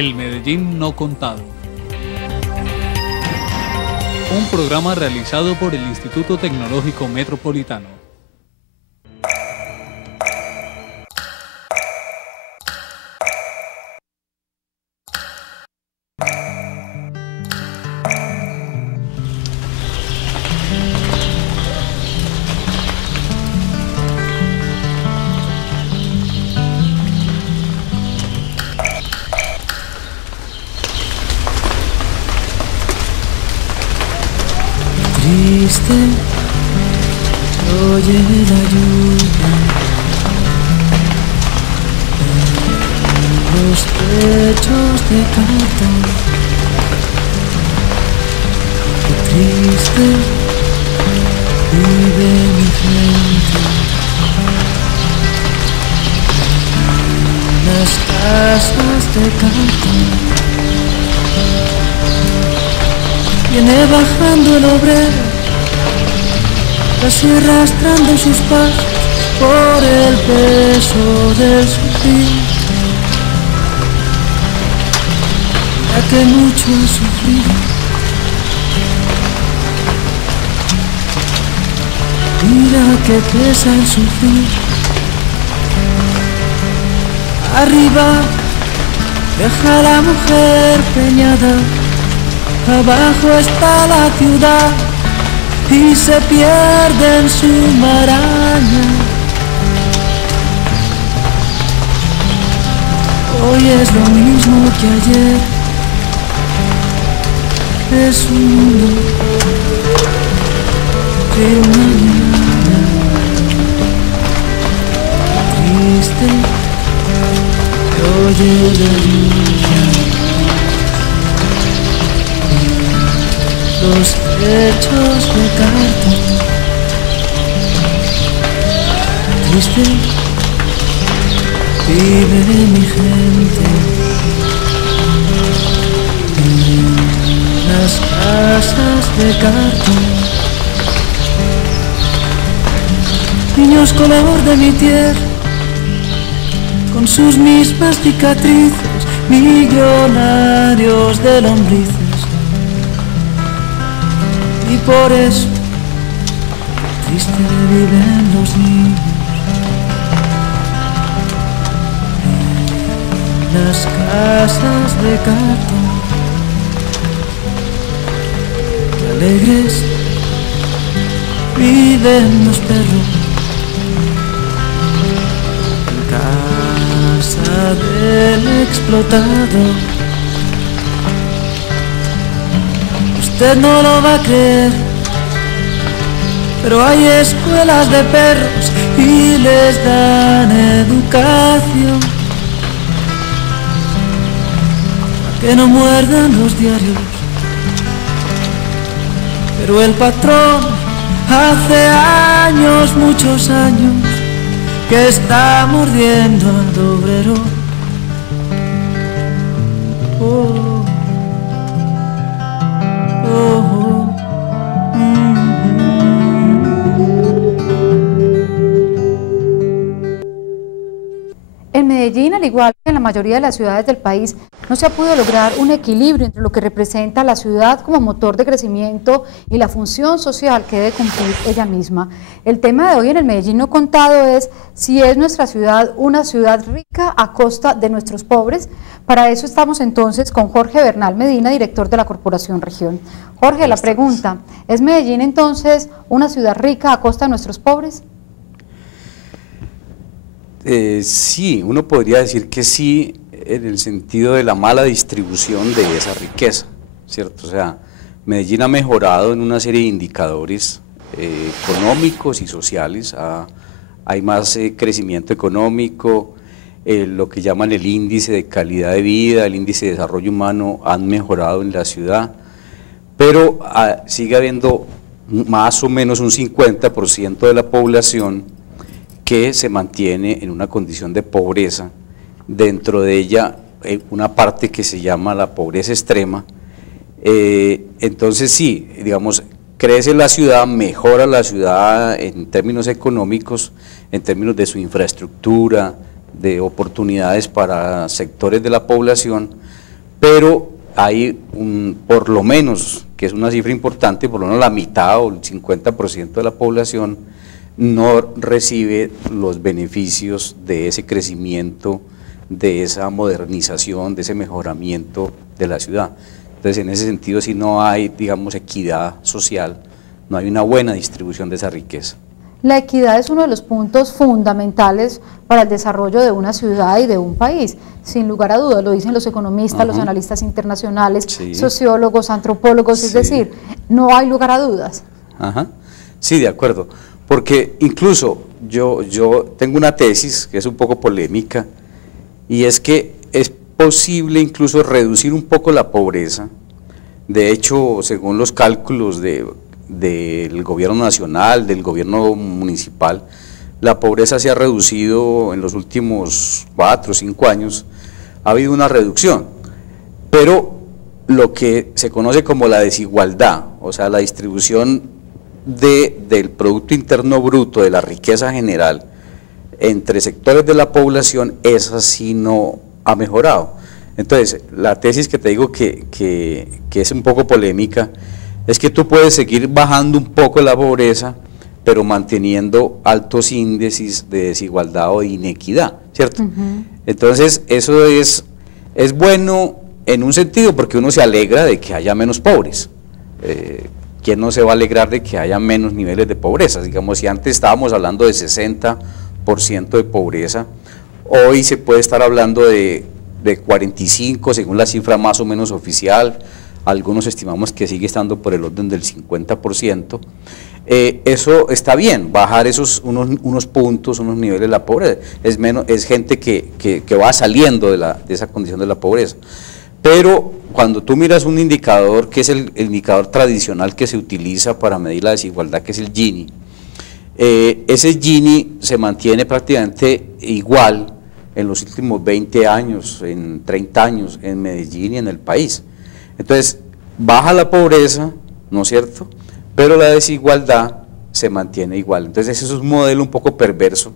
El Medellín no contado. Un programa realizado por el Instituto Tecnológico Metropolitano. Triste, oye la lluvia en los techos de cartón. Qué triste vive mi gente en las casas de cartón. Viene bajando el obrero, casi arrastrando sus pasos por el peso del sufrir. Ya que mucho ha sufrido, mira que pesa el sufrir. Arriba deja la mujer peñada, abajo está la ciudad y se pierde en su maraña. Hoy es lo mismo que ayer, es un mundo de una mañana. Triste, oye la lluvia, los techos de cartón. Triste vive mi gente en las casas de cartón. Niños color de mi tierra, con sus mismas cicatrices, millonarios de lombrices. Y por eso triste viven los niños en las casas de cartón. Qué alegres viven los perros en casa del explotado. Usted no lo va a creer, pero hay escuelas de perros y les dan educación para que no muerdan los diarios. Pero el patrón hace años, muchos años, que está mordiendo al obrero. Oh. En Medellín, al igual que en la mayoría de las ciudades del país, no se ha podido lograr un equilibrio entre lo que representa la ciudad como motor de crecimiento y la función social que debe cumplir ella misma. El tema de hoy en el Medellín no contado es si es nuestra ciudad una ciudad rica a costa de nuestros pobres. Para eso estamos entonces con Jorge Bernal Medina, director de la Corporación Región. Jorge, la pregunta, ¿es Medellín entonces una ciudad rica a costa de nuestros pobres? Sí, uno podría decir que sí, en el sentido de la mala distribución de esa riqueza, ¿cierto? O sea, Medellín ha mejorado en una serie de indicadores económicos y sociales, hay más crecimiento económico, lo que llaman el índice de calidad de vida, el índice de desarrollo humano han mejorado en la ciudad, pero sigue habiendo más o menos un 50% de la población que se mantiene en una condición de pobreza, dentro de ella una parte que se llama la pobreza extrema. Entonces sí, digamos, crece la ciudad, mejora la ciudad en términos económicos, en términos de su infraestructura, de oportunidades para sectores de la población, pero hay por lo menos, que es una cifra importante, por lo menos la mitad o el 50% de la población no recibe los beneficios de ese crecimiento, de esa modernización, de ese mejoramiento de la ciudad. Entonces, en ese sentido, si no hay, digamos, equidad social, no hay una buena distribución de esa riqueza. La equidad es uno de los puntos fundamentales para el desarrollo de una ciudad y de un país, sin lugar a dudas, lo dicen los economistas, los analistas internacionales, sociólogos, antropólogos, es decir, no hay lugar a dudas. Sí, de acuerdo, porque incluso yo tengo una tesis que es un poco polémica, y es que es posible incluso reducir un poco la pobreza. De hecho, según los cálculos del gobierno nacional, del gobierno municipal, la pobreza se ha reducido en los últimos 4 o 5 años, ha habido una reducción, pero lo que se conoce como la desigualdad, o sea, la distribución del Producto Interno Bruto, de la riqueza general, entre sectores de la población, esa sí no ha mejorado. Entonces, la tesis que te digo que es un poco polémica, es que tú puedes seguir bajando un poco la pobreza, pero manteniendo altos índices de desigualdad o de inequidad, ¿cierto? Entonces, eso es bueno en un sentido, porque uno se alegra de que haya menos pobres. ¿Quién no se va a alegrar de que haya menos niveles de pobreza? Digamos, si antes estábamos hablando de 60% de pobreza, hoy se puede estar hablando de 45, según la cifra más o menos oficial. Algunos estimamos que sigue estando por el orden del 50%, eso está bien, bajar unos puntos, unos niveles de la pobreza, es gente que va saliendo de esa condición de la pobreza. Pero cuando tú miras un indicador, que es el indicador tradicional que se utiliza para medir la desigualdad, que es el Gini, ese Gini se mantiene prácticamente igual en los últimos 20 años, en 30 años, en Medellín y en el país. Entonces, baja la pobreza, ¿no es cierto?, pero la desigualdad se mantiene igual. Entonces, eso es un modelo un poco perverso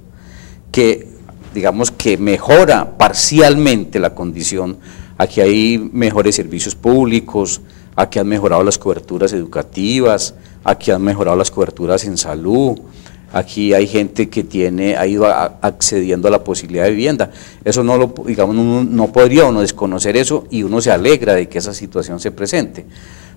que, digamos, que mejora parcialmente la condición. Aquí hay mejores servicios públicos, aquí han mejorado las coberturas educativas, aquí han mejorado las coberturas en salud, aquí hay gente que ha ido accediendo a la posibilidad de vivienda. Eso digamos, no podría uno desconocer eso, y uno se alegra de que esa situación se presente.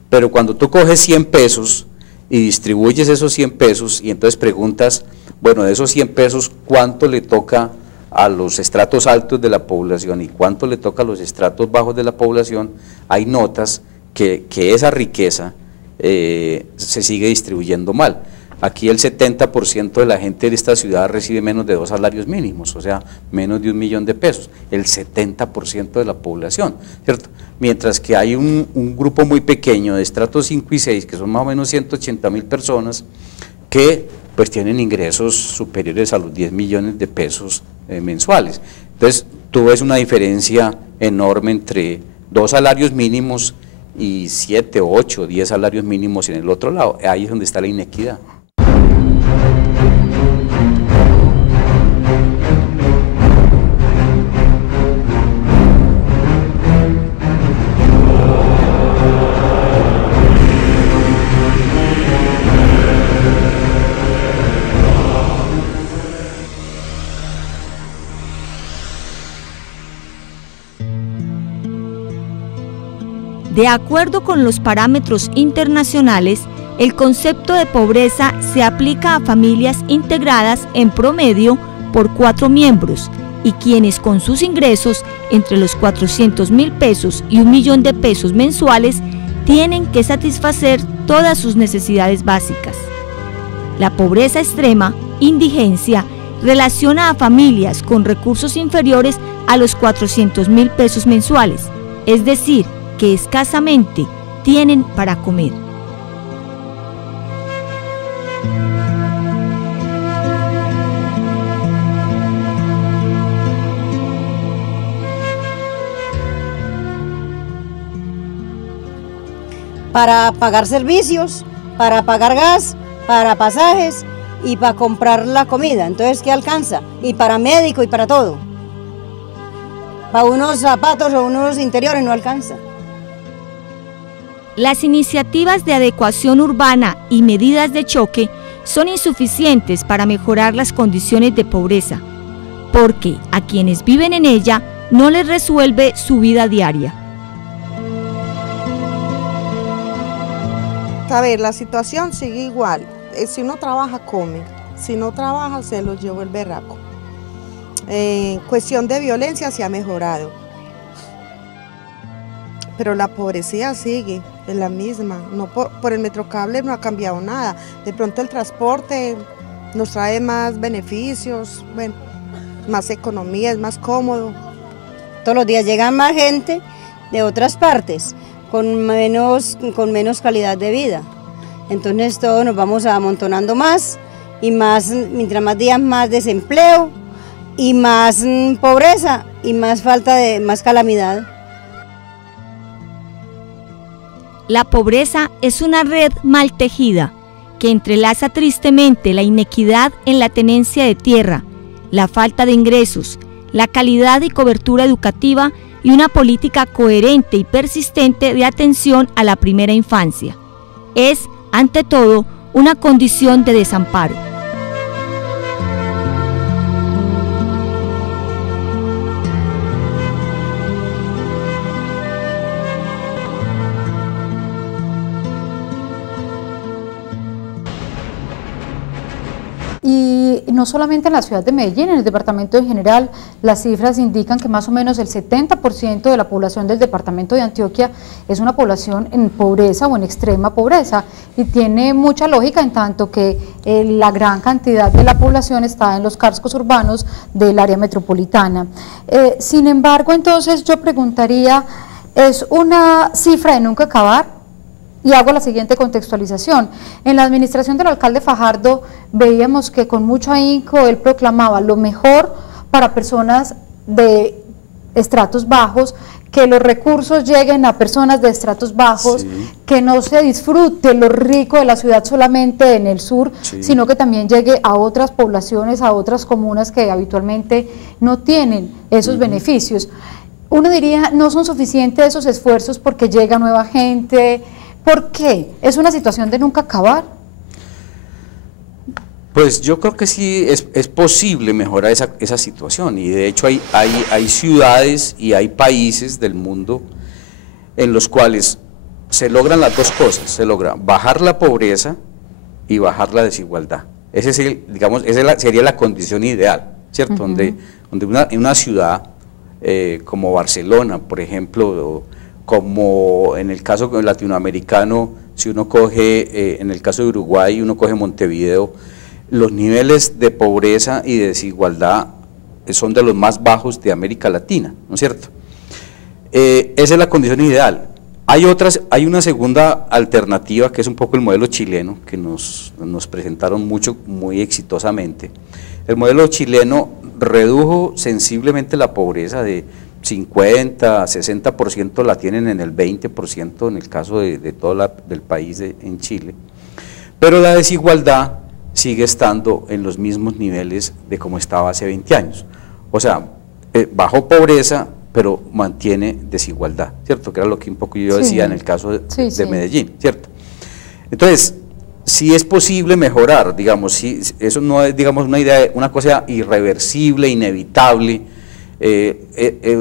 Pero cuando tú coges 100 pesos y distribuyes esos 100 pesos y entonces preguntas, bueno, de esos 100 pesos, ¿cuánto le toca a los estratos altos de la población y cuánto le toca a los estratos bajos de la población? Hay notas que esa riqueza se sigue distribuyendo mal. Aquí el 70% de la gente de esta ciudad recibe menos de 2 salarios mínimos, o sea, menos de 1 millón de pesos, el 70% de la población, ¿cierto? Mientras que hay un grupo muy pequeño de estratos 5 y 6, que son más o menos 180.000 personas, que pues tienen ingresos superiores a los 10 millones de pesos mensuales. Entonces, tú ves una diferencia enorme entre 2 salarios mínimos y 7, 8, 10 salarios mínimos en el otro lado. Ahí es donde está la inequidad. De acuerdo con los parámetros internacionales, el concepto de pobreza se aplica a familias integradas en promedio por 4 miembros y quienes con sus ingresos entre los 400.000 pesos y 1 millón de pesos mensuales tienen que satisfacer todas sus necesidades básicas. La pobreza extrema, indigencia, relaciona a familias con recursos inferiores a los 400.000 pesos mensuales, es decir, que escasamente tienen para comer. Para pagar servicios, para pagar gas, para pasajes y para comprar la comida. Entonces, ¿qué alcanza? Y para médico y para todo. para unos zapatos o unos interiores no alcanza. Las iniciativas de adecuación urbana y medidas de choque son insuficientes para mejorar las condiciones de pobreza, porque a quienes viven en ella no les resuelve su vida diaria. A ver, la situación sigue igual. Si uno trabaja, come. Si no trabaja, se lo lleva el berraco. Cuestión de violencia se ha mejorado. Pero la pobreza sigue, es la misma. No por el Metrocable no ha cambiado nada. De pronto el transporte nos trae más beneficios, bueno, más economía, es más cómodo. Todos los días llegan más gente de otras partes con menos calidad de vida. Entonces todos nos vamos amontonando más y más, mientras más días más desempleo y más pobreza y más falta de más calamidad. La pobreza es una red mal tejida que entrelaza tristemente la inequidad en la tenencia de tierra, la falta de ingresos, la calidad y cobertura educativa y una política coherente y persistente de atención a la primera infancia. Es, ante todo, una condición de desamparo. Y no solamente en la ciudad de Medellín, en el departamento en general, las cifras indican que más o menos el 70% de la población del departamento de Antioquia es una población en pobreza o en extrema pobreza, y tiene mucha lógica en tanto que la gran cantidad de la población está en los cascos urbanos del área metropolitana. Sin embargo, entonces yo preguntaría, ¿es una cifra de nunca acabar? Y hago la siguiente contextualización. En la administración del alcalde Fajardo veíamos que con mucho ahínco él proclamaba lo mejor para personas de estratos bajos, que los recursos lleguen a personas de estratos bajos, sí, que no se disfrute lo rico de la ciudad solamente en el sur, sí, sino que también llegue a otras poblaciones, a otras comunas que habitualmente no tienen esos beneficios. Uno diría, no son suficientes esos esfuerzos porque llega nueva gente. ¿Por qué? ¿Es una situación de nunca acabar? Pues yo creo que sí es posible mejorar esa situación, y de hecho hay ciudades y hay países del mundo en los cuales se logran las dos cosas, se logra bajar la pobreza y bajar la desigualdad. Ese es digamos, sería la condición ideal, ¿cierto? Donde en una ciudad como Barcelona, por ejemplo, como en el caso latinoamericano, si uno coge, en el caso de Uruguay, uno coge Montevideo, los niveles de pobreza y de desigualdad son de los más bajos de América Latina, ¿no es cierto? Esa es la condición ideal. Hay una segunda alternativa, que es un poco el modelo chileno, que nos presentaron muy exitosamente. El modelo chileno redujo sensiblemente la pobreza de 50, 60%, la tienen en el 20% en el caso de todo del país en Chile, pero la desigualdad sigue estando en los mismos niveles de como estaba hace 20 años, o sea, bajó pobreza, pero mantiene desigualdad, ¿cierto? Que era lo que un poco yo decía en el caso de Medellín, ¿cierto? Entonces, si es posible mejorar, digamos, si eso no es, digamos, una cosa irreversible, inevitable.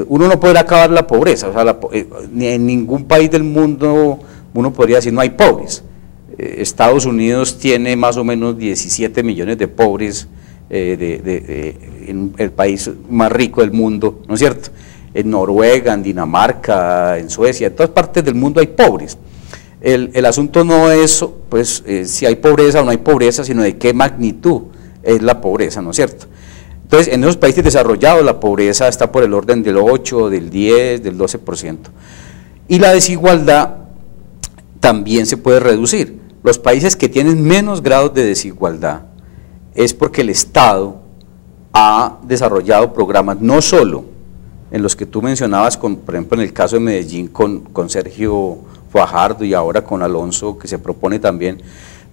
Uno no podrá acabar la pobreza, o sea, ni en ningún país del mundo uno podría decir no hay pobres. Estados Unidos tiene más o menos 17 millones de pobres en el país más rico del mundo, ¿no es cierto? En Noruega, en Dinamarca, en Suecia, en todas partes del mundo hay pobres. El asunto no es pues si hay pobreza o no hay pobreza, sino de qué magnitud es la pobreza, ¿no es cierto? Entonces, en esos países desarrollados la pobreza está por el orden del 8, del 10, del 12%. Y la desigualdad también se puede reducir. Los países que tienen menos grados de desigualdad es porque el Estado ha desarrollado programas, no solo en los que tú mencionabas, por ejemplo en el caso de Medellín con Sergio Fajardo y ahora con Alonso, que se propone también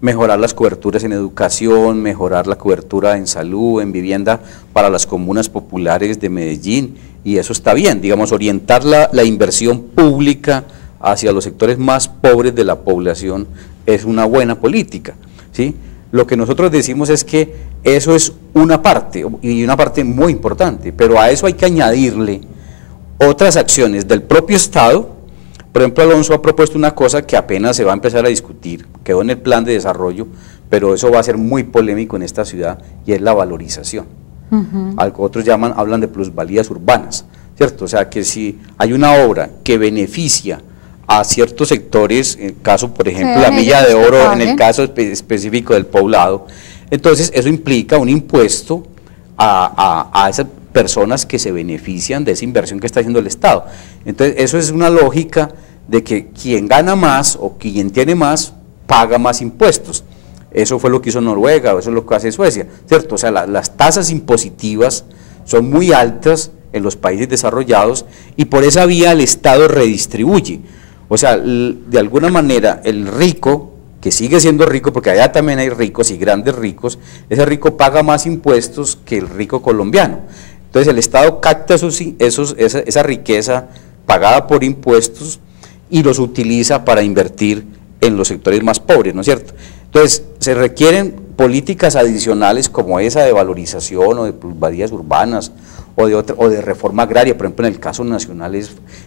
mejorar las coberturas en educación, mejorar la cobertura en salud, en vivienda para las comunas populares de Medellín, y eso está bien, digamos, orientar la inversión pública hacia los sectores más pobres de la población es una buena política, ¿sí? Lo que nosotros decimos es que eso es una parte, y una parte muy importante, pero a eso hay que añadirle otras acciones del propio Estado. Por ejemplo, Alonso ha propuesto una cosa que apenas se va a empezar a discutir, quedó en el plan de desarrollo, pero eso va a ser muy polémico en esta ciudad, y es la valorización. Algo otros hablan de plusvalías urbanas, ¿cierto? O sea, que si hay una obra que beneficia a ciertos sectores, en el caso, por ejemplo, la Milla de Oro, en el caso específico del Poblado, entonces eso implica un impuesto a esas personas que se benefician de esa inversión que está haciendo el Estado. Entonces, eso es una lógica de que quien gana más o quien tiene más paga más impuestos. Eso fue lo que hizo Noruega, eso es lo que hace Suecia, ¿cierto? O sea, las tasas impositivas son muy altas en los países desarrollados, y por esa vía el Estado redistribuye. O sea, de alguna manera el rico, que sigue siendo rico, porque allá también hay ricos y grandes ricos, ese rico paga más impuestos que el rico colombiano. Entonces el Estado capta esa riqueza pagada por impuestos y los utiliza para invertir en los sectores más pobres, ¿no es cierto? Entonces se requieren políticas adicionales como esa de valorización o de plusvalías urbanas o de reforma agraria. Por ejemplo, en el caso nacional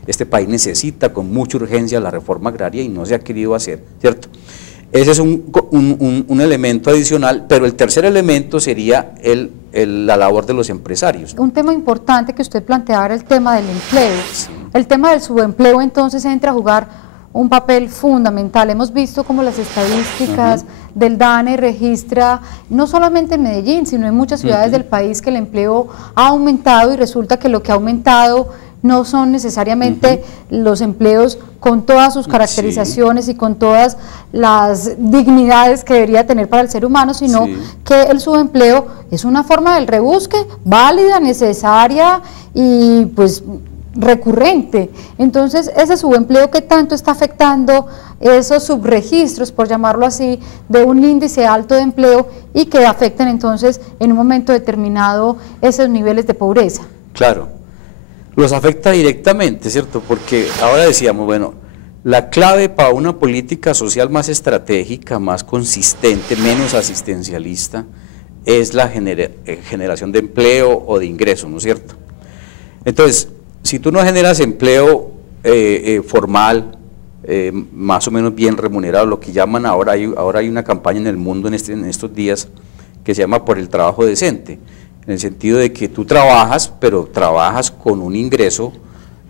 este país necesita con mucha urgencia la reforma agraria y no se ha querido hacer, ¿cierto? Ese es un elemento adicional, pero el tercer elemento sería la labor de los empresarios. Un tema importante que usted planteaba era el tema del empleo. Sí. El tema del subempleo entonces entra a jugar un papel fundamental. Hemos visto cómo las estadísticas del DANE registra, no solamente en Medellín, sino en muchas ciudades del país, que el empleo ha aumentado, y resulta que lo que ha aumentado no son necesariamente los empleos con todas sus caracterizaciones y con todas las dignidades que debería tener para el ser humano, sino que el subempleo es una forma del rebusque válida, necesaria y pues recurrente. Entonces, ese subempleo, que tanto está afectando esos subregistros, por llamarlo así, de un índice alto de empleo, y que afecten entonces en un momento determinado esos niveles de pobreza. Claro, los afecta directamente, ¿cierto? Porque ahora decíamos, bueno, la clave para una política social más estratégica, más consistente, menos asistencialista, es la generación de empleo o de ingresos, ¿no es cierto? Entonces, si tú no generas empleo formal, más o menos bien remunerado, lo que llaman ahora hay una campaña en el mundo en estos días que se llama Por el Trabajo Decente, en el sentido de que tú trabajas, pero trabajas con un ingreso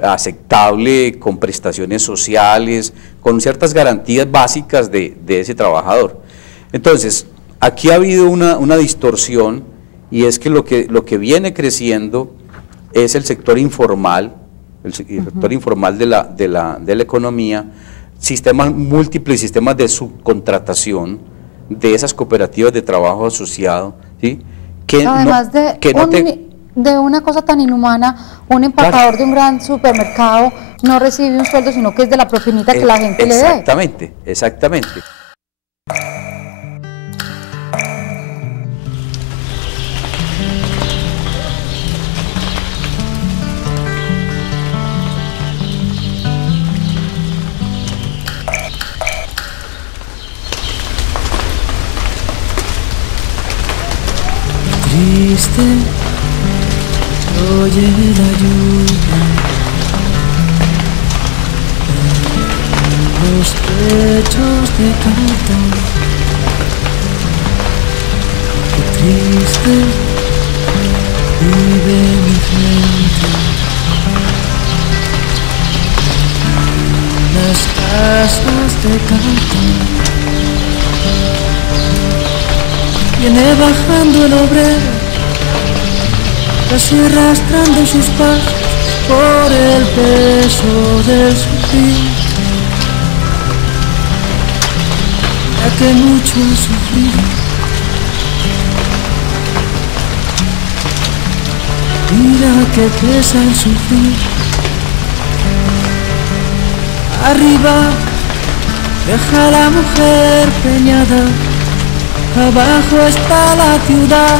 aceptable, con prestaciones sociales, con ciertas garantías básicas de ese trabajador. Entonces, aquí ha habido una distorsión, y es que lo que viene creciendo es el sector informal, el sector informal de la economía, múltiples sistemas de subcontratación de esas cooperativas de trabajo asociado, ¿sí? Además de una cosa tan inhumana, un empacador de un gran supermercado no recibe un sueldo, sino que es de la propinita que la gente le dé. Exactamente, exactamente. Triste, oye la lluvia en los techos de cartón. Qué triste vive mi gente, las casas de cartón. Viene bajando el obrero, casi arrastrando sus pasos por el peso del sufrir. Ya que mucho ha sufrido, mira que pesa el sufrir. Arriba deja a la mujer peñada Abajo está la ciudad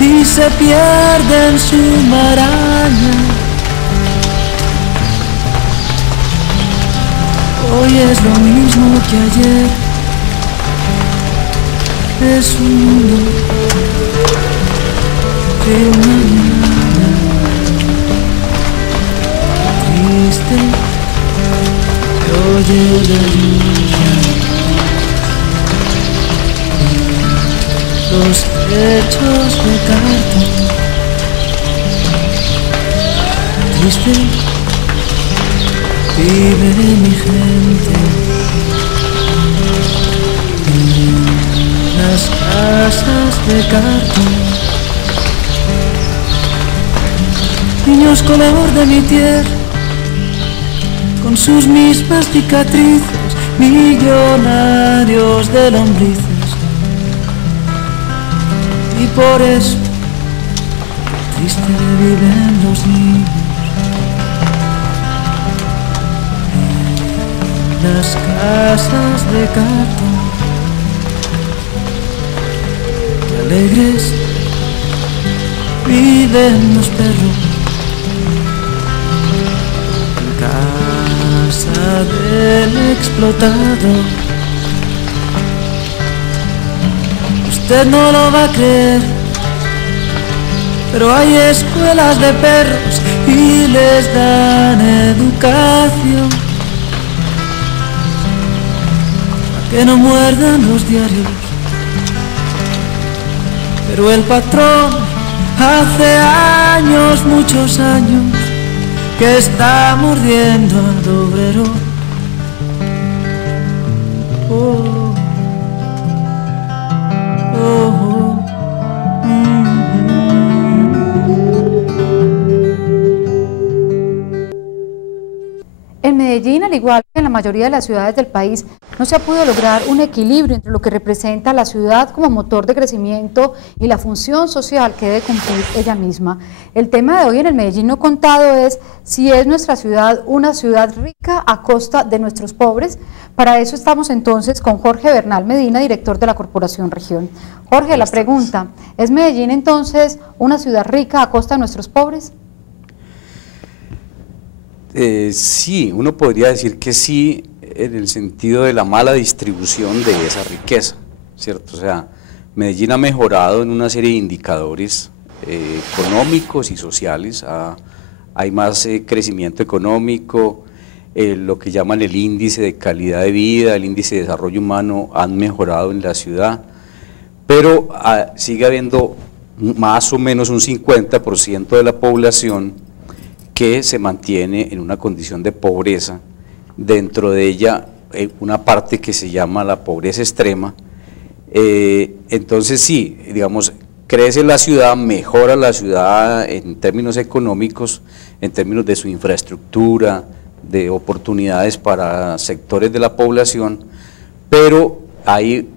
y se pierde en su maraña. Hoy es lo mismo que ayer, es un mundo de una mañana triste que oye la lluvia, los techos de cartón, triste vive mi gente en las casas de cartón. Niños color de mi tierra, con sus mismas cicatrices, millonarios de lombrices. Y por eso triste viven los niños en las casas de cartón. Qué alegres viven los perros en casa del explotado. Usted no lo va a creer, pero hay escuelas de perros y les dan educación para que no muerdan los diarios. Pero el patrón hace años, muchos años, que está mordiendo al obrero. Oh. En Medellín, al igual que en la mayoría de las ciudades del país, no se ha podido lograr un equilibrio entre lo que representa la ciudad como motor de crecimiento y la función social que debe cumplir ella misma. El tema de hoy en el Medellín no contado es si es nuestra ciudad una ciudad rica a costa de nuestros pobres. Para eso estamos entonces con Jorge Bernal Medina, director de la Corporación Región. Jorge, la pregunta, ¿es Medellín entonces una ciudad rica a costa de nuestros pobres? Sí, uno podría decir que sí, en el sentido de la mala distribución de esa riqueza, ¿cierto? O sea, Medellín ha mejorado en una serie de indicadores económicos y sociales, hay más crecimiento económico, lo que llaman el índice de calidad de vida, el índice de desarrollo humano han mejorado en la ciudad, pero sigue habiendo más o menos un 50% de la población que se mantiene en una condición de pobreza, dentro de ella una parte que se llama la pobreza extrema. Entonces sí, digamos, crece la ciudad, mejora la ciudad en términos económicos, en términos de su infraestructura, de oportunidades para sectores de la población, pero hay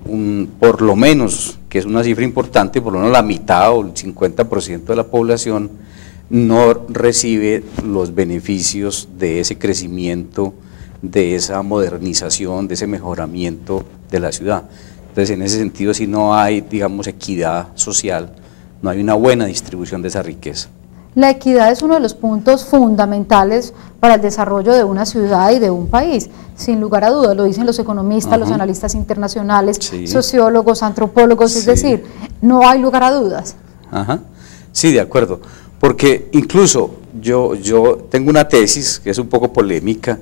por lo menos, que es una cifra importante, por lo menos la mitad o el 50% de la población no recibe los beneficios de ese crecimiento, de esa modernización, de ese mejoramiento de la ciudad. Entonces, en ese sentido, si no hay, digamos, equidad social, no hay una buena distribución de esa riqueza. La equidad es uno de los puntos fundamentales para el desarrollo de una ciudad y de un país, sin lugar a dudas, lo dicen los economistas, los analistas internacionales, sociólogos, antropólogos, es decir, no hay lugar a dudas. Sí, de acuerdo. Porque incluso yo tengo una tesis que es un poco polémica,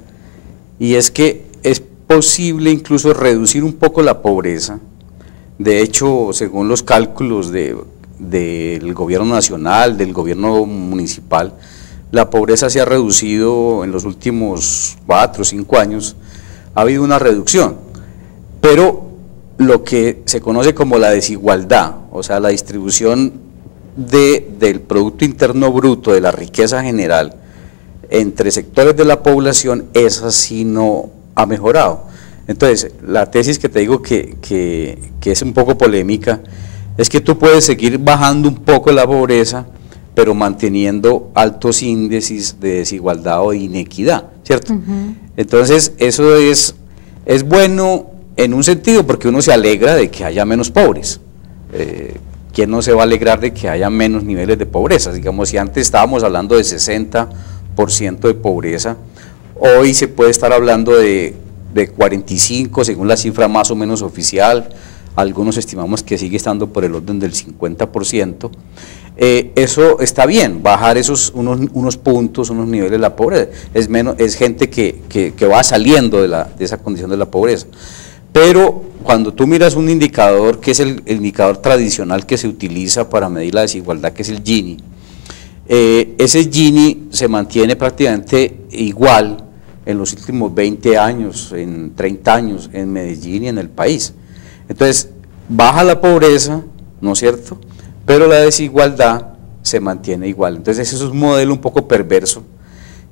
y es que es posible incluso reducir un poco la pobreza. De hecho, según los cálculos del gobierno nacional, del gobierno municipal, la pobreza se ha reducido en los últimos 4 o 5 años, ha habido una reducción, pero lo que se conoce como la desigualdad, o sea, la distribución del Producto Interno Bruto, de la riqueza general, entre sectores de la población, esa sí no ha mejorado. Entonces, la tesis que te digo que es un poco polémica, es que tú puedes seguir bajando un poco la pobreza, pero manteniendo altos índices de desigualdad o de inequidad, ¿cierto? Entonces, eso es bueno en un sentido porque uno se alegra de que haya menos pobres. ¿Quién no se va a alegrar de que haya menos niveles de pobreza? Digamos, si antes estábamos hablando de 60% de pobreza, hoy se puede estar hablando de 45, según la cifra más o menos oficial. Algunos estimamos que sigue estando por el orden del 50%. Eso está bien, bajar esos unos puntos, unos niveles de la pobreza. Es gente que va saliendo de esa condición de la pobreza. Pero cuando tú miras un indicador, que es el indicador tradicional que se utiliza para medir la desigualdad, que es el Gini, ese Gini se mantiene prácticamente igual en los últimos 20 años, en 30 años, en Medellín y en el país. Entonces, baja la pobreza, ¿no es cierto?, pero la desigualdad se mantiene igual. Entonces, eso es un modelo un poco perverso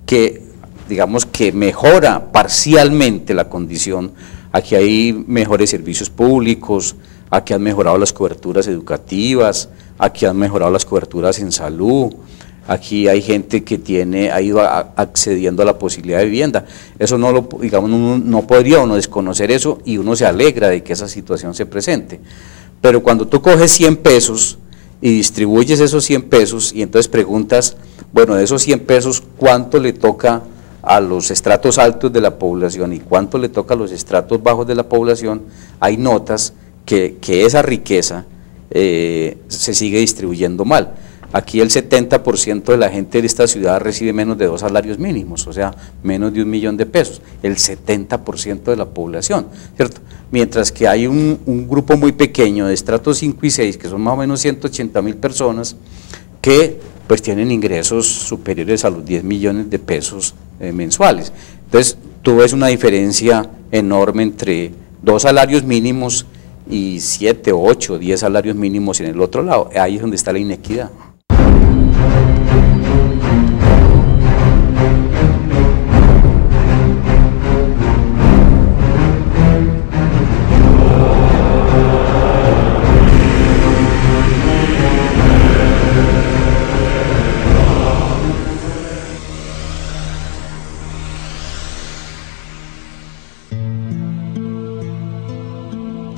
que, digamos, que mejora parcialmente la condición. Aquí hay mejores servicios públicos, aquí han mejorado las coberturas educativas, aquí han mejorado las coberturas en salud, aquí hay gente que ha ido accediendo a la posibilidad de vivienda. Eso digamos, no podría uno desconocer eso y uno se alegra de que esa situación se presente. Pero cuando tú coges 100 pesos y distribuyes esos 100 pesos y entonces preguntas, bueno, de esos 100 pesos, ¿cuánto le toca a los estratos altos de la población y cuánto le toca a los estratos bajos de la población? Hay notas que esa riqueza se sigue distribuyendo mal. Aquí el 70% de la gente de esta ciudad recibe menos de 2 salarios mínimos, o sea, menos de 1 millón de pesos, el 70% de la población, ¿cierto? Mientras que hay un grupo muy pequeño de estratos 5 y 6, que son más o menos 180.000 personas, que pues tienen ingresos superiores a los 10 millones de pesos mensuales. Entonces, tú ves una diferencia enorme entre 2 salarios mínimos y 7, 8, 10 salarios mínimos en el otro lado. Ahí es donde está la inequidad.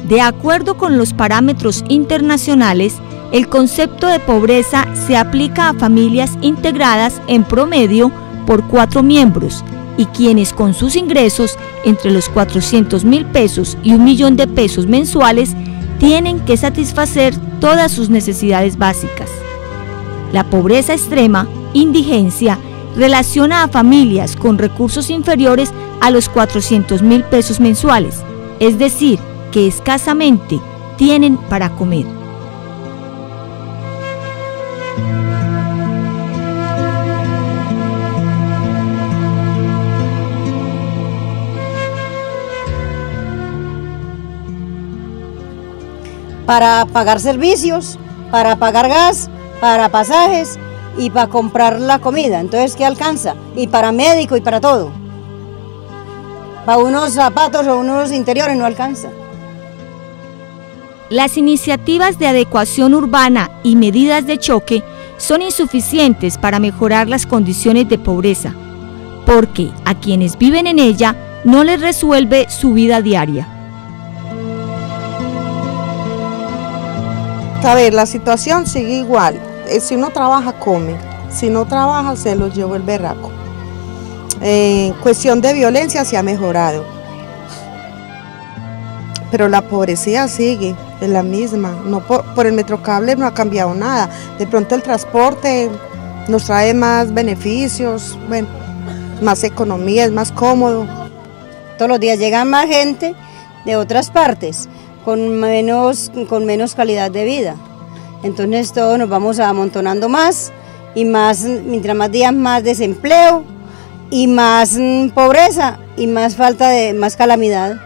De acuerdo con los parámetros internacionales, el concepto de pobreza se aplica a familias integradas en promedio por 4 miembros y quienes con sus ingresos entre los 400.000 pesos y 1 millón de pesos mensuales tienen que satisfacer todas sus necesidades básicas. La pobreza extrema, indigencia, relaciona a familias con recursos inferiores a los 400.000 pesos mensuales, es decir, que escasamente tienen para comer. Para pagar servicios, para pagar gas, para pasajes y para comprar la comida. Entonces, ¿qué alcanza? Y para médico y para todo. Para unos zapatos o unos interiores no alcanza. Las iniciativas de adecuación urbana y medidas de choque son insuficientes para mejorar las condiciones de pobreza, porque a quienes viven en ella no les resuelve su vida diaria. A ver, la situación sigue igual. Si uno trabaja, come. Si no trabaja, se lo lleva el berraco. En cuestión de violencia se ha mejorado. Pero la pobreza sigue, es la misma. No por el Metrocable no ha cambiado nada. De pronto el transporte nos trae más beneficios, bueno, más economía, es más cómodo. Todos los días llega más gente de otras partes con menos calidad de vida. Entonces todos nos vamos amontonando más y más, mientras más días más desempleo y más pobreza y más más calamidad.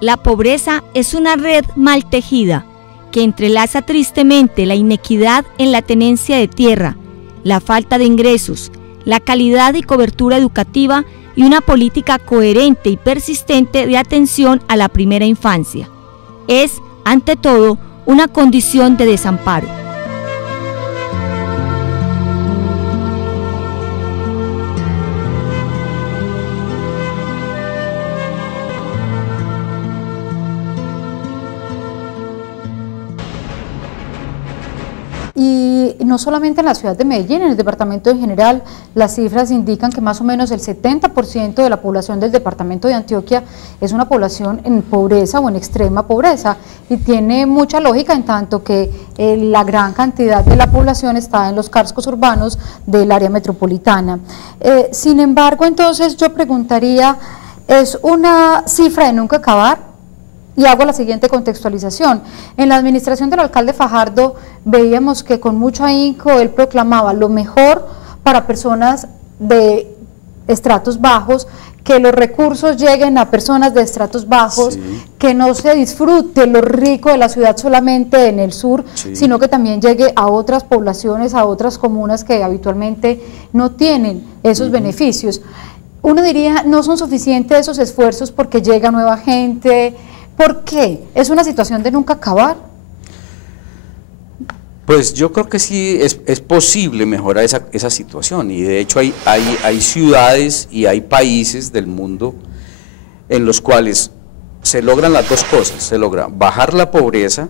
La pobreza es una red mal tejida que entrelaza tristemente la inequidad en la tenencia de tierra, la falta de ingresos, la calidad y cobertura educativa y una política coherente y persistente de atención a la primera infancia. Es, ante todo, una condición de desamparo. y no solamente en la ciudad de Medellín, en el departamento en general, las cifras indican que más o menos el 70% de la población del departamento de Antioquia es una población en pobreza o en extrema pobreza, y tiene mucha lógica en tanto que la gran cantidad de la población está en los cascos urbanos del área metropolitana. Sin embargo, entonces yo preguntaría, ¿es una cifra de nunca acabar? Y hago la siguiente contextualización. En la administración del alcalde Fajardo veíamos que con mucho ahínco él proclamaba lo mejor para personas de estratos bajos, que los recursos lleguen a personas de estratos bajos, sí, que no se disfrute lo rico de la ciudad solamente en el sur, sí, sino que también llegue a otras poblaciones, a otras comunas que habitualmente no tienen esos beneficios. Uno diría, no son suficientes esos esfuerzos porque llega nueva gente. ¿Por qué? ¿Es una situación de nunca acabar? Pues yo creo que sí es posible mejorar esa situación, y de hecho hay ciudades y hay países del mundo en los cuales se logran las dos cosas, se logra bajar la pobreza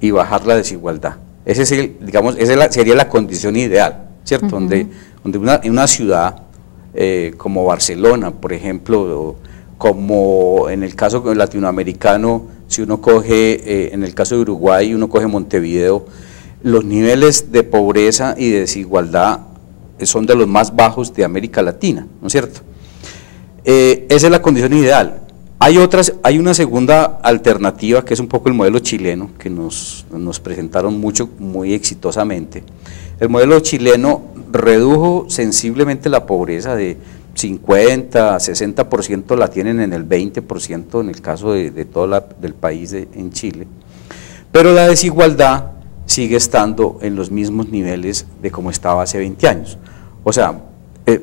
y bajar la desigualdad. Ese es esa sería la condición ideal, ¿cierto? Donde en una ciudad como Barcelona, por ejemplo, como en el caso latinoamericano, si uno coge, en el caso de Uruguay, uno coge Montevideo, los niveles de pobreza y de desigualdad son de los más bajos de América Latina, ¿no es cierto? Esa es la condición ideal. Hay una segunda alternativa, que es un poco el modelo chileno, que nos presentaron muy exitosamente. El modelo chileno redujo sensiblemente la pobreza de 50, 60%, la tienen en el 20% en el caso de todo del país en Chile, pero la desigualdad sigue estando en los mismos niveles de como estaba hace 20 años, o sea,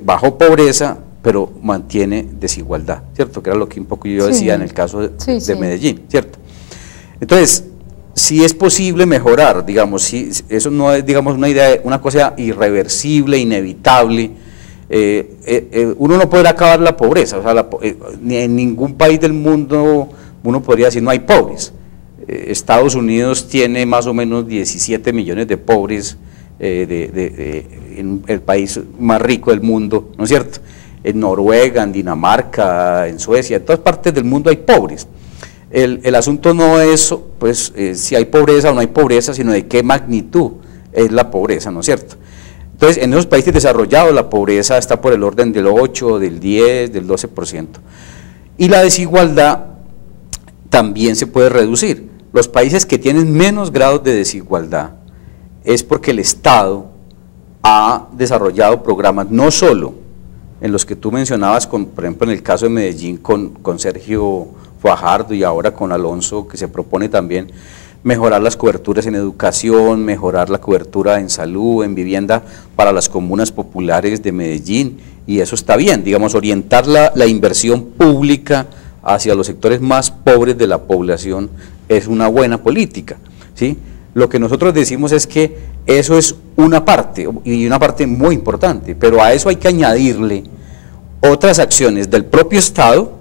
bajó pobreza, pero mantiene desigualdad, ¿cierto? Que era lo que un poco yo decía en el caso de Medellín, ¿cierto? Entonces, sí es posible mejorar, digamos, sí, eso no es, digamos, una cosa irreversible, inevitable. Uno no podrá acabar la pobreza, o sea, ni en ningún país del mundo uno podría decir no hay pobres. Estados Unidos tiene más o menos 17 millones de pobres, en el país más rico del mundo, ¿no es cierto? En Noruega, en Dinamarca, en Suecia, en todas partes del mundo hay pobres. El asunto no es pues si hay pobreza o no hay pobreza, sino de qué magnitud es la pobreza, ¿no es cierto? Entonces, en esos países desarrollados la pobreza está por el orden del 8, del 10, del 12%. Y la desigualdad también se puede reducir. Los países que tienen menos grados de desigualdad es porque el Estado ha desarrollado programas, no solo en los que tú mencionabas, por ejemplo en el caso de Medellín con Sergio Fajardo y ahora con Alonso, que se propone también mejorar las coberturas en educación, mejorar la cobertura en salud, en vivienda para las comunas populares de Medellín, y eso está bien, digamos, orientar la inversión pública hacia los sectores más pobres de la población es una buena política, ¿sí? Lo que nosotros decimos es que eso es una parte, y una parte muy importante, pero a eso hay que añadirle otras acciones del propio Estado.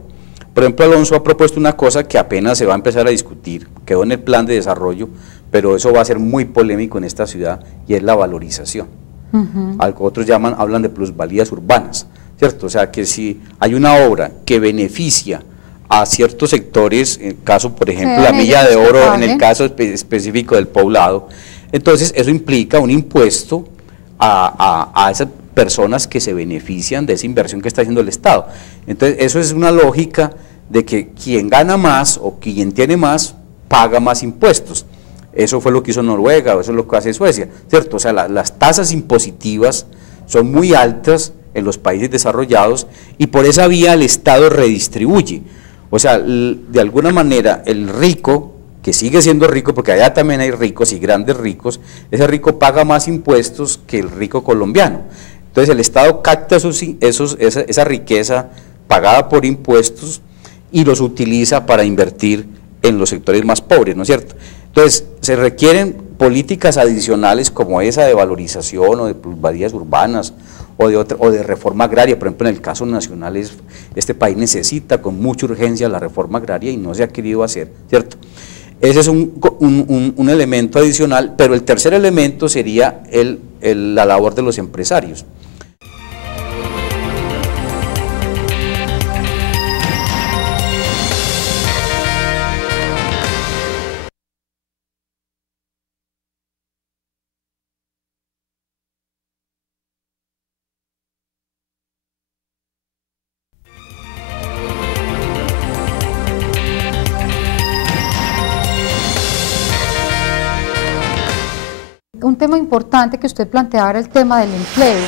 Por ejemplo, Alonso ha propuesto una cosa que apenas se va a empezar a discutir, quedó en el plan de desarrollo, pero eso va a ser muy polémico en esta ciudad, y es la valorización. Algo otros hablan de plusvalías urbanas, ¿cierto? O sea, que si hay una obra que beneficia a ciertos sectores, en el caso, por ejemplo, la Milla de Oro, en el caso específico del Poblado, entonces eso implica un impuesto a esas personas que se benefician de esa inversión que está haciendo el Estado. Entonces, eso es una lógica de que quien gana más o quien tiene más, paga más impuestos. Eso fue lo que hizo Noruega, eso es lo que hace Suecia, ¿cierto? O sea, las tasas impositivas son muy altas en los países desarrollados, y por esa vía el Estado redistribuye. O sea, de alguna manera el rico, que sigue siendo rico, porque allá también hay ricos y grandes ricos, ese rico paga más impuestos que el rico colombiano. Entonces el Estado capta esa riqueza pagada por impuestos y los utiliza para invertir en los sectores más pobres, ¿no es cierto? Entonces se requieren políticas adicionales como esa de valorización o de plusvalías urbanas o de reforma agraria. Por ejemplo, en el caso nacional este país necesita con mucha urgencia la reforma agraria y no se ha querido hacer, ¿cierto? Ese es un elemento adicional, pero el tercer elemento sería la labor de los empresarios. Un tema importante que usted planteaba era el tema del empleo.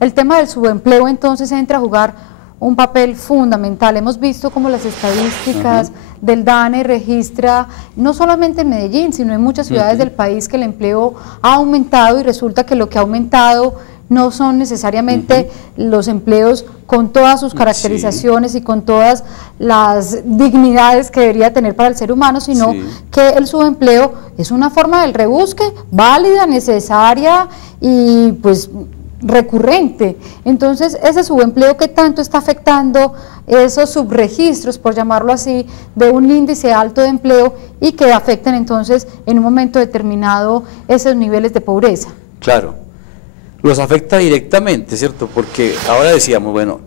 El tema del subempleo entonces entra a jugar un papel fundamental. Hemos visto cómo las estadísticas del DANE registra, no solamente en Medellín, sino en muchas ciudades del país, que el empleo ha aumentado, y resulta que lo que ha aumentado no son necesariamente los empleos con todas sus caracterizaciones y con todas las dignidades que debería tener para el ser humano, sino que el subempleo es una forma del rebusque válida, necesaria y pues recurrente. Entonces, ese subempleo, que tanto está afectando esos subregistros, por llamarlo así, de un índice alto de empleo, y que afecten entonces en un momento determinado esos niveles de pobreza. Claro. Los afecta directamente, ¿cierto? Porque ahora decíamos, bueno,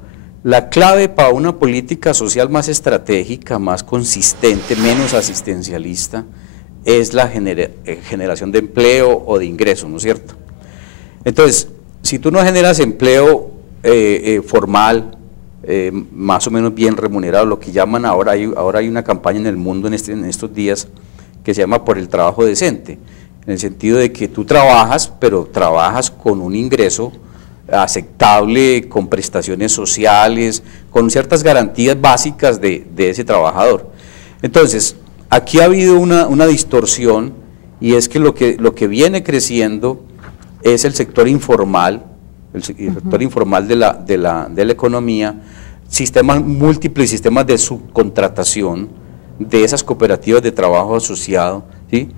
la clave para una política social más estratégica, más consistente, menos asistencialista, es la generación de empleo o de ingresos, ¿no es cierto? Entonces, si tú no generas empleo formal, más o menos bien remunerado, lo que llaman ahora hay una campaña en el mundo en estos días que se llama Por el Trabajo Decente, en el sentido de que tú trabajas, pero trabajas con un ingreso aceptable, con prestaciones sociales, con ciertas garantías básicas de ese trabajador. Entonces, aquí ha habido una distorsión, y es que lo que viene creciendo es el sector informal, el sector informal de la economía, sistemas múltiples, sistemas de subcontratación de esas cooperativas de trabajo asociado, ¿sí?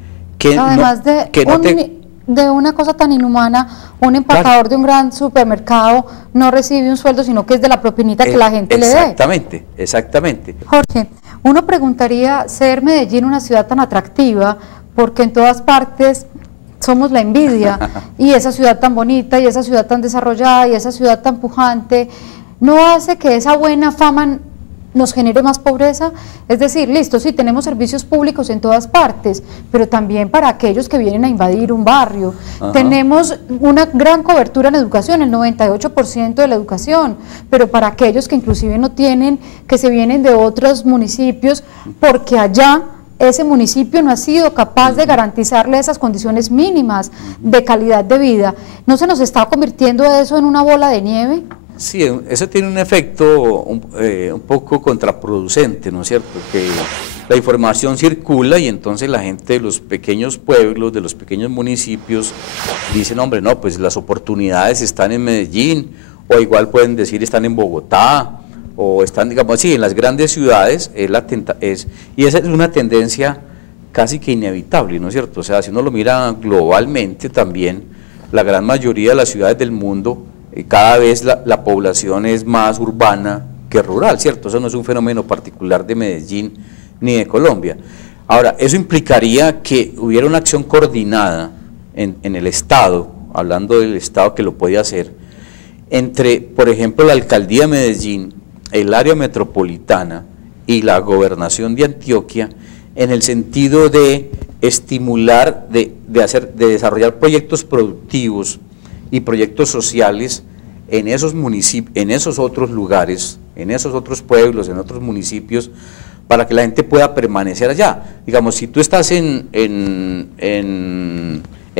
Además de una cosa tan inhumana, un empacador de un gran supermercado no recibe un sueldo, sino que es de la propinita que la gente le dé. Exactamente, exactamente. Jorge, uno preguntaría, ser Medellín una ciudad tan atractiva, porque en todas partes somos la envidia, y esa ciudad tan bonita, y esa ciudad tan desarrollada, y esa ciudad tan pujante, ¿no hace que esa buena fama nos genere más pobreza? Es decir, listo, sí, tenemos servicios públicos en todas partes, pero también para aquellos que vienen a invadir un barrio. Tenemos una gran cobertura en educación, el 98% de la educación, pero para aquellos que inclusive no tienen, que se vienen de otros municipios, porque allá ese municipio no ha sido capaz de garantizarle esas condiciones mínimas de calidad de vida. ¿No se nos está convirtiendo eso en una bola de nieve? Sí, eso tiene un efecto un poco contraproducente, ¿no es cierto? Que la información circula, y entonces la gente de los pequeños pueblos, de los pequeños municipios, dicen, hombre, no, pues las oportunidades están en Medellín, o igual pueden decir están en Bogotá, o están, digamos así, en las grandes ciudades, y esa es una tendencia casi que inevitable, ¿no es cierto? O sea, si uno lo mira globalmente también, la gran mayoría de las ciudades del mundo, cada vez la población es más urbana que rural, ¿cierto? Eso no es un fenómeno particular de Medellín ni de Colombia. Ahora, eso implicaría que hubiera una acción coordinada en el Estado, hablando del Estado que lo puede hacer, entre, por ejemplo, la Alcaldía de Medellín, el área metropolitana y la Gobernación de Antioquia, en el sentido de estimular, de desarrollar proyectos productivos y proyectos sociales en esos municipios, en esos otros lugares, en esos otros pueblos, en otros municipios, para que la gente pueda permanecer allá. Digamos, si tú estás en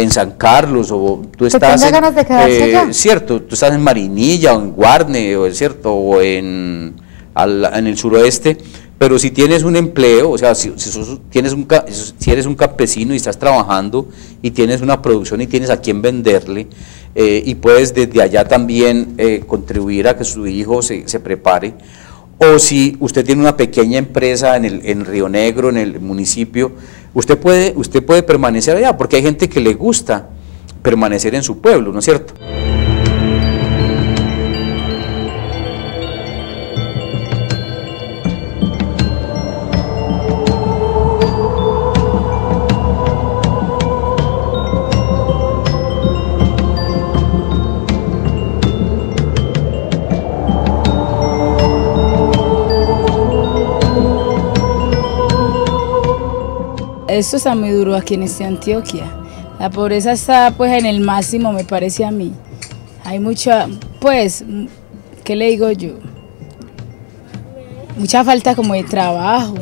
San Carlos, o tú estás ganas de quedarse allá. Cierto, tú estás en Marinilla, o en Guarne, o cierto, o en el suroeste, pero si tienes un empleo, o sea, si eres un campesino y estás trabajando y tienes una producción y tienes a quién venderle, y puedes desde allá también contribuir a que su hijo se prepare, o si usted tiene una pequeña empresa en Río Negro, en el municipio, usted puede permanecer allá, porque hay gente que le gusta permanecer en su pueblo, ¿no es cierto? Esto está muy duro aquí en Antioquia. La pobreza está pues en el máximo, me parece a mí. Hay mucha, pues, ¿qué le digo yo? Mucha falta como de trabajo,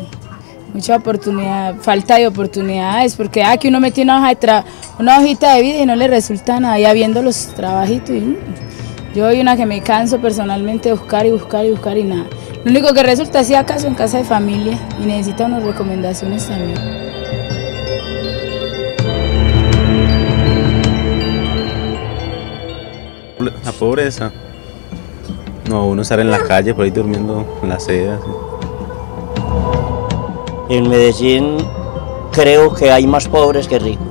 mucha oportunidad, falta de oportunidades, porque aquí uno mete una hojita de vida y no le resulta nada, ya viendo los trabajitos. Yo soy una que me canso personalmente de buscar y buscar y buscar y nada. Lo único que resulta es si acaso en casa de familia y necesita unas recomendaciones también. La pobreza. No, uno estar en la calle por ahí durmiendo en la acera. ¿Sí? En Medellín creo que hay más pobres que ricos.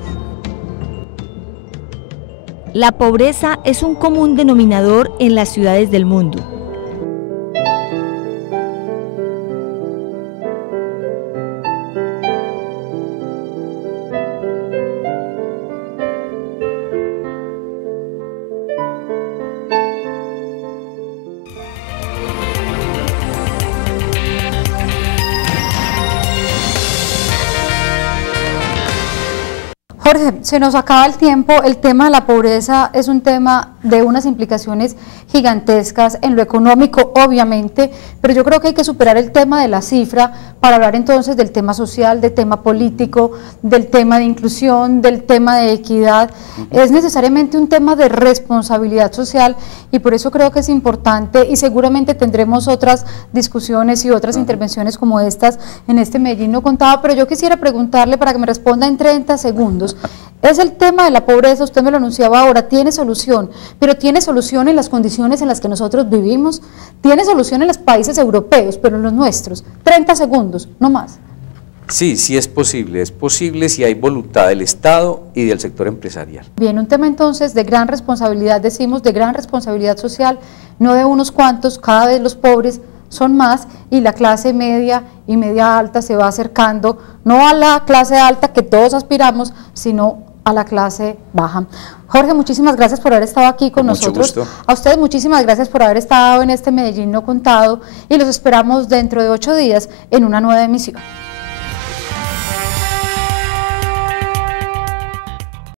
La pobreza es un común denominador en las ciudades del mundo. Jorge, se nos acaba el tiempo. El tema de la pobreza es un tema de unas implicaciones gigantescas en lo económico, obviamente, pero yo creo que hay que superar el tema de la cifra para hablar entonces del tema social, del tema político, del tema de inclusión, del tema de equidad. Es necesariamente un tema de responsabilidad social y por eso creo que es importante y seguramente tendremos otras discusiones y otras intervenciones como estas en este Medellín no contado, pero yo quisiera preguntarle para que me responda en 30 segundos. Es el tema de la pobreza, usted me lo anunciaba ahora, tiene solución, pero tiene solución en las condiciones en las que nosotros vivimos, tiene solución en los países europeos, pero en los nuestros. 30 segundos, no más. Sí, sí es posible si hay voluntad del Estado y del sector empresarial. Bien, un tema entonces de gran responsabilidad, decimos de gran responsabilidad social, no de unos cuantos, cada vez los pobres son más y la clase media y media alta se va acercando, no a la clase alta que todos aspiramos, sino a la clase baja. Jorge, muchísimas gracias por haber estado aquí con nosotros. Mucho gusto. A ustedes muchísimas gracias por haber estado en este Medellín no contado y los esperamos dentro de 8 días en una nueva emisión.